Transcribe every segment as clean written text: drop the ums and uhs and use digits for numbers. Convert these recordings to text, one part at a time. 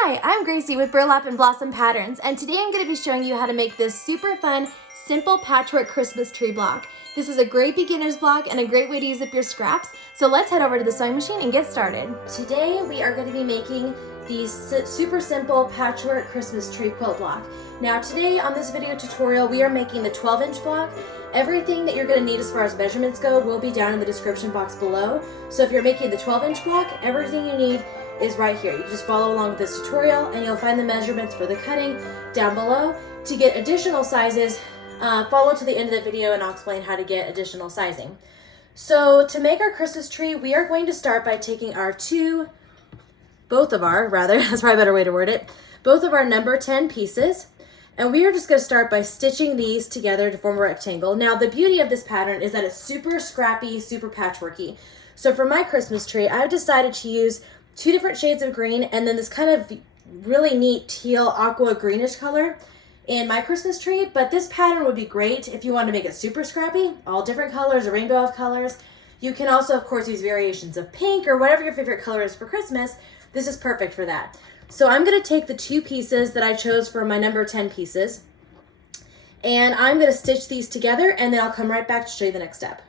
Hi, I'm Gracie with Burlap and Blossom Patterns, and today I'm going to be showing you how to make this super fun, simple patchwork Christmas tree block. This is a great beginner's block and a great way to use up your scraps, so let's head over to the sewing machine and get started. Today we are going to be making the super simple patchwork Christmas tree quilt block. Now today on this video tutorial we are making the 12-inch block. Everything that you're going to need as far as measurements go will be down in the description box below. So if you're making the 12-inch block, everything you need is right here. You just follow along with this tutorial and you'll find the measurements for the cutting down below. To get additional sizes, follow to the end of the video and I'll explain how to get additional sizing. So to make our Christmas tree, we are going to start by taking that's probably a better way to word it, both of our number 10 pieces. And we are just going to start by stitching these together to form a rectangle. Now the beauty of this pattern is that it's super scrappy, super patchworky. So for my Christmas tree, I've decided to use 2 different shades of green and then this kind of really neat teal aqua greenish color in my Christmas tree. But this pattern would be great if you want to make it super scrappy, all different colors, a rainbow of colors. You can also, of course, use variations of pink or whatever your favorite color is for Christmas. This is perfect for that. So I'm going to take the 2 pieces that I chose for my number 10 pieces and I'm going to stitch these together and then I'll come right back to show you the next step.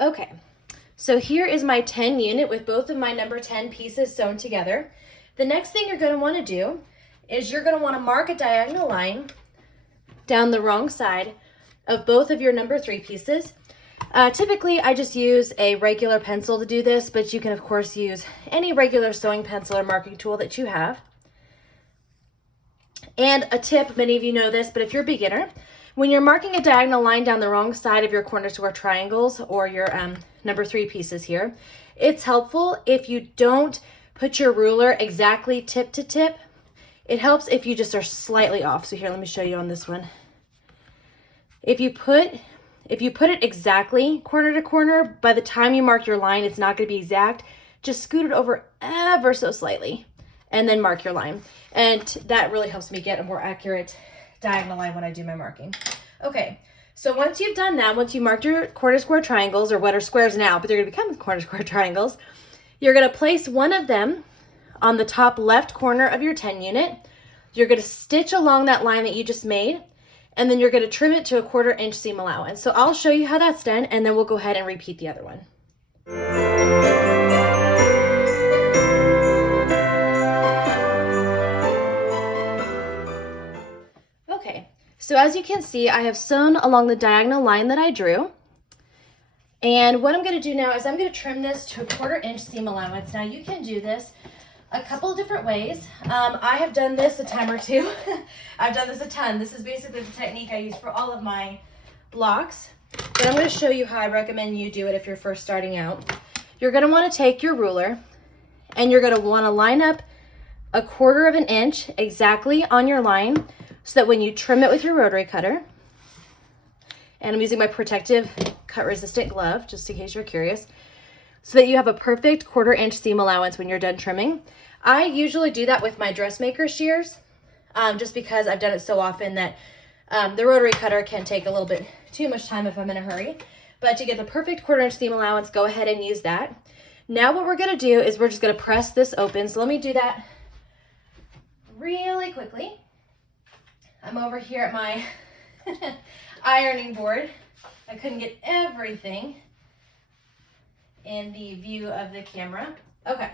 Okay. So here is my 10 unit with both of my number 10 pieces sewn together. The next thing you're going to want to do is you're going to want to mark a diagonal line down the wrong side of both of your number 3 pieces. Typically, I just use a regular pencil to do this, but you can of course use any regular sewing pencil or marking tool that you have. And a tip, many of you know this, but if you're a beginner, when you're marking a diagonal line down the wrong side of your corner square triangles or your number 3 pieces here, it's helpful if you don't put your ruler exactly tip to tip. It helps if you just are slightly off. So here, let me show you on this one. If you put it exactly corner to corner, by the time you mark your line, it's not going to be exact. Just scoot it over ever so slightly and then mark your line. And that really helps me get a more accurate diagonal line when I do my marking. Okay, so once you've done that, once you marked your corner square triangles, or what are squares now, but they're going to become corner square triangles, you're going to place one of them on the top left corner of your 10 unit. You're going to stitch along that line that you just made, and then you're going to trim it to a 1/4 inch seam allowance. So I'll show you how that's done, and then we'll go ahead and repeat the other one. Okay, so as you can see, I have sewn along the diagonal line that I drew. And what I'm going to do now is I'm going to trim this to a 1/4 inch seam allowance. Now you can do this a couple of different ways. I have done this a time or two. I've done this a ton. This is basically the technique I use for all of my blocks. But I'm going to show you how I recommend you do it if you're first starting out. You're going to want to take your ruler and you're going to want to line up a 1/4 inch exactly on your line so that when you trim it with your rotary cutter, and I'm using my protective cut resistant glove just in case you're curious, so that you have a perfect 1/4 inch seam allowance when you're done trimming. I usually do that with my dressmaker shears, just because I've done it so often that the rotary cutter can take a little bit too much time if I'm in a hurry. But to get the perfect 1/4 inch seam allowance, go ahead and use that. Now what we're going to do is we're just going to press this open. So let me do that really quickly. I'm over here at my ironing board. I couldn't get everything in the view of the camera. Okay,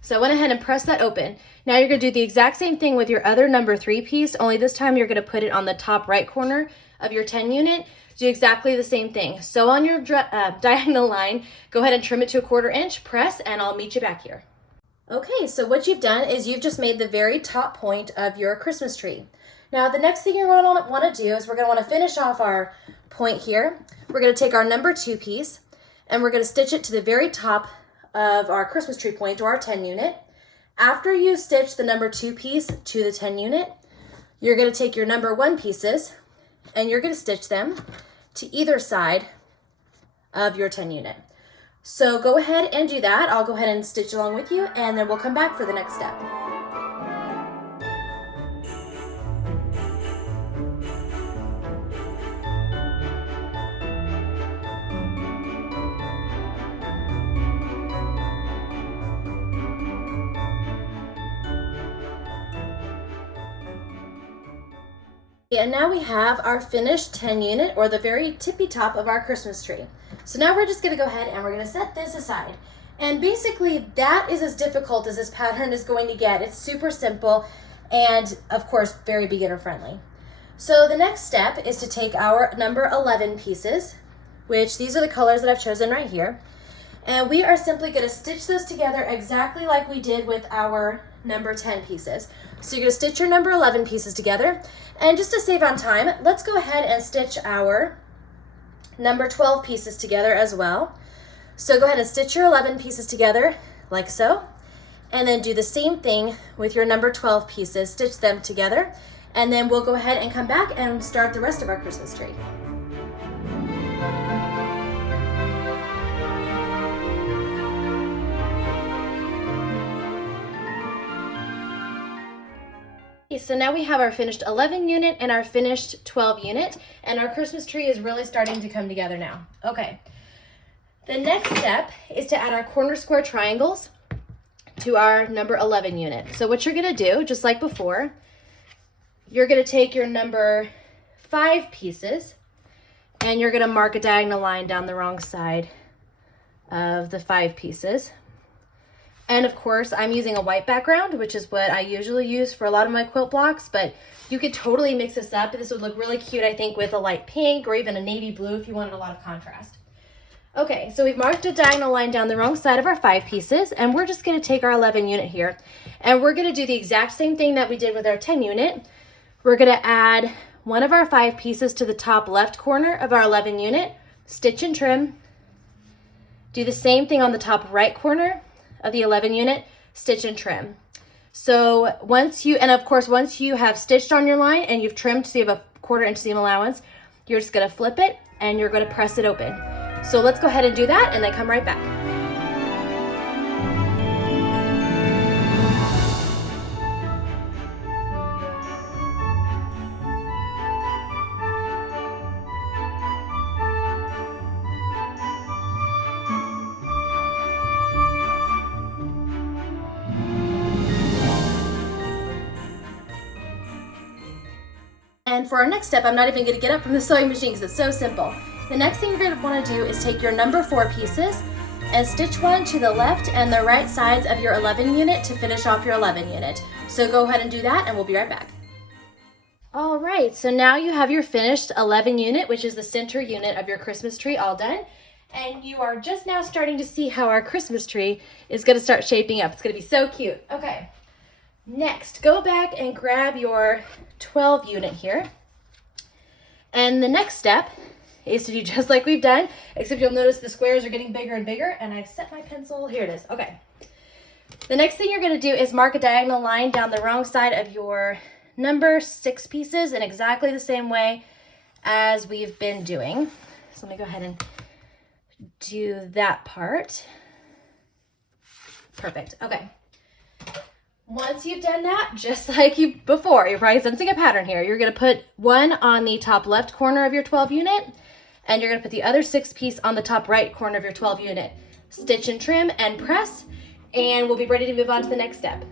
so I went ahead and pressed that open. Now you're going to do the exact same thing with your other number 3 piece, only this time you're going to put it on the top right corner of your 10 unit. Do exactly the same thing. Sew on your diagonal line, go ahead and trim it to a 1/4 inch, press, and I'll meet you back here. Okay, so what you've done is you've just made the very top point of your Christmas tree. Now the next thing you're going to want to do is we're going to want to finish off our point here. We're going to take our number 2 piece and we're going to stitch it to the very top of our Christmas tree point, or our 10 unit. After you stitch the number 2 piece to the 10 unit, you're going to take your number 1 pieces and you're going to stitch them to either side of your 10 unit. So go ahead and do that. I'll go ahead and stitch along with you and then we'll come back for the next step. And now we have our finished 10 unit, or the very tippy top of our Christmas tree. So now we're just gonna go ahead and we're gonna set this aside. And basically that is as difficult as this pattern is going to get. It's super simple and of course very beginner friendly. So the next step is to take our number 11 pieces, which these are the colors that I've chosen right here. And we are simply gonna stitch those together exactly like we did with our number 10 pieces. So you're gonna stitch your number 11 pieces together. And just to save on time, let's go ahead and stitch our number 12 pieces together as well. So go ahead and stitch your 11 pieces together like so. And then do the same thing with your number 12 pieces, stitch them together. And then we'll go ahead and come back and start the rest of our Christmas tree. So now we have our finished 11 unit and our finished 12 unit, and our Christmas tree is really starting to come together now. Okay, the next step is to add our corner square triangles to our number 11 unit. So what you're gonna do, just like before, you're gonna take your number 5 pieces and you're gonna mark a diagonal line down the wrong side of the 5 pieces. And of course, I'm using a white background, which is what I usually use for a lot of my quilt blocks, but you could totally mix this up. This would look really cute, I think, with a light pink or even a navy blue if you wanted a lot of contrast. Okay, so we've marked a diagonal line down the wrong side of our 5 pieces, and we're just gonna take our 11 unit here, and we're gonna do the exact same thing that we did with our 10 unit. We're gonna add one of our 5 pieces to the top left corner of our 11 unit, stitch and trim. Do the same thing on the top right corner of the 11 unit, stitch and trim. So once you have stitched on your line and you've trimmed so you have a 1/4 inch seam allowance, you're just gonna flip it and you're gonna press it open. So let's go ahead and do that and then come right back. And for our next step, I'm not even gonna get up from the sewing machine because it's so simple. The next thing you're gonna wanna do is take your number 4 pieces and stitch one to the left and the right sides of your 11 unit to finish off your 11 unit. So go ahead and do that and we'll be right back. All right, so now you have your finished 11 unit, which is the center unit of your Christmas tree all done. And you are just now starting to see how our Christmas tree is gonna start shaping up. It's gonna be so cute. Okay. Next, go back and grab your 12 unit here. And the next step is to do just like we've done, except you'll notice the squares are getting bigger and bigger, and I set my pencil, here it is, okay. The next thing you're gonna do is mark a diagonal line down the wrong side of your number 6 pieces in exactly the same way as we've been doing. So let me go ahead and do that part. Perfect, okay. Once you've done that, just like before, you're probably sensing a pattern here. You're gonna put one on the top left corner of your 12 unit, and you're gonna put the other 6 piece on the top right corner of your 12 unit. Stitch and trim and press, and we'll be ready to move on to the next step.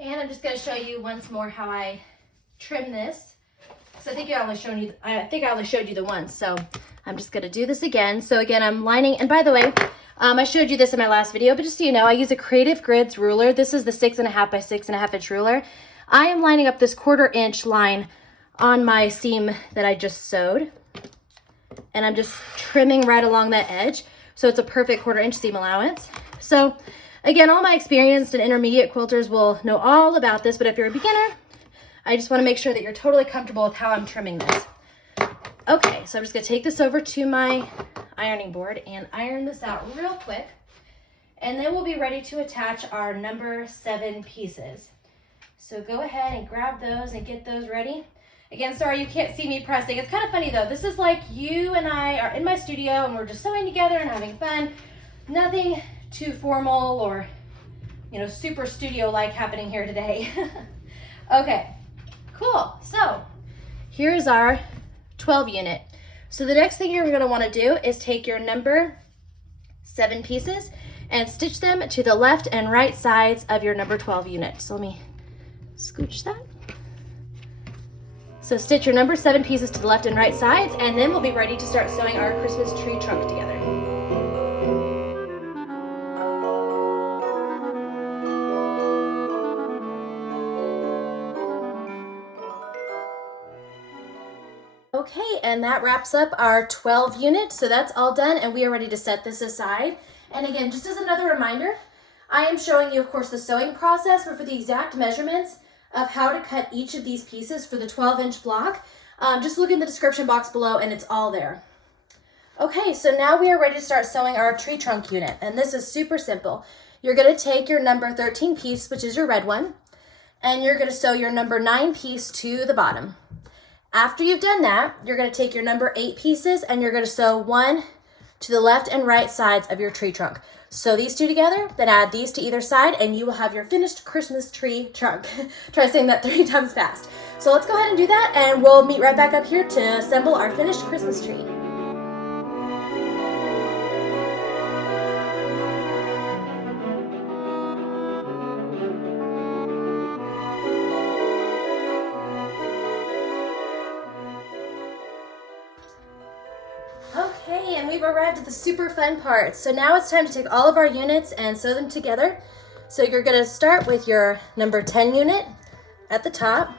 And I'm just going to show you once more how I trim this. So I think I only showed you the once. So I'm just going to do this again. So again, I'm lining, and by the way, I showed you this in my last video, but just so you know, I use a Creative Grids ruler. This is the 6.5 by 6.5 inch ruler. I am lining up this 1/4 inch line on my seam that I just sewed, and I'm just trimming right along that edge. So it's a perfect 1/4 inch seam allowance. So again, all my experienced and intermediate quilters will know all about this, but if you're a beginner, I just want to make sure that you're totally comfortable with how I'm trimming this. Okay, so I'm just going to take this over to my ironing board and iron this out real quick, and then we'll be ready to attach our number 7 pieces. So go ahead and grab those and get those ready. Again, sorry you can't see me pressing. It's kind of funny though. This is like you and I are in my studio and we're just sewing together and having fun. Nothing too formal or, you know, super studio-like happening here today. Okay, cool. So here's our 12 unit. So the next thing you're gonna wanna do is take your number 7 pieces and stitch them to the left and right sides of your number 12 unit. So let me scooch that. So stitch your number 7 pieces to the left and right sides, and then we'll be ready to start sewing our Christmas tree trunk together. Okay, and that wraps up our 12 units. So that's all done, and we are ready to set this aside. And again, just as another reminder, I am showing you, of course, the sewing process, but for the exact measurements of how to cut each of these pieces for the 12-inch block, just look in the description box below and it's all there. Okay, so now we are ready to start sewing our tree trunk unit, and this is super simple. You're going to take your number 13 piece, which is your red one, and you're going to sew your number 9 piece to the bottom. After you've done that, you're going to take your number 8 pieces and you're going to sew 1 to the left and right sides of your tree trunk. Sew these 2 together, then add these to either side, and you will have your finished Christmas tree trunk. Try saying that 3 times fast. So let's go ahead and do that, and we'll meet right back up here to assemble our finished Christmas tree. Okay, and we've arrived at the super fun part. So now it's time to take all of our units and sew them together. So you're going to start with your number 10 unit at the top,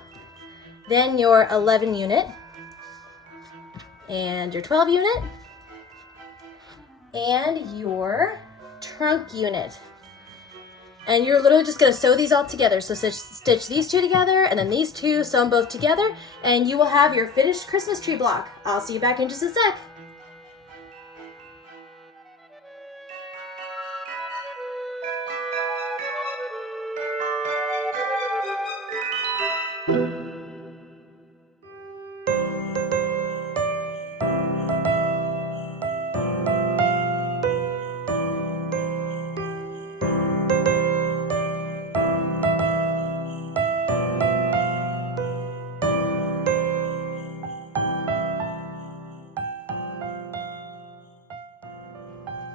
then your 11 unit, and your 12 unit, and your trunk unit. And you're literally just going to sew these all together. So stitch these 2 together, and then these 2, sew them both together, and you will have your finished Christmas tree block. I'll see you back in just a sec.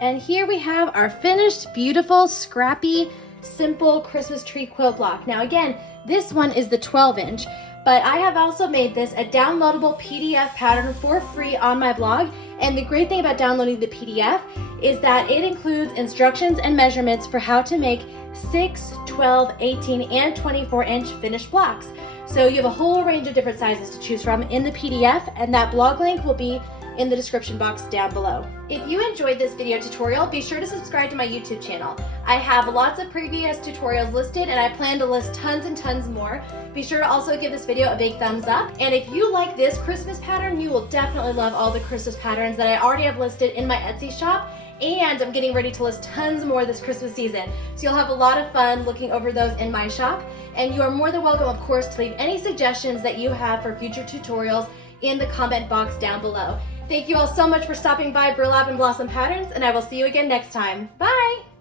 And here we have our finished, beautiful, scrappy, simple Christmas tree quilt block. Now again, this one is the 12-inch, but I have also made this a downloadable PDF pattern for free on my blog. And the great thing about downloading the PDF is that it includes instructions and measurements for how to make 6, 12, 18, and 24-inch finished blocks. So you have a whole range of different sizes to choose from in the PDF, and that blog link will be in the description box down below. If you enjoyed this video tutorial, be sure to subscribe to my YouTube channel. I have lots of previous tutorials listed, and I plan to list tons and tons more. Be sure to also give this video a big thumbs up. And if you like this Christmas pattern, you will definitely love all the Christmas patterns that I already have listed in my Etsy shop. And I'm getting ready to list tons more this Christmas season. So you'll have a lot of fun looking over those in my shop. And you are more than welcome, of course, to leave any suggestions that you have for future tutorials in the comment box down below. Thank you all so much for stopping by Burlap and Blossom Patterns, and I will see you again next time. Bye!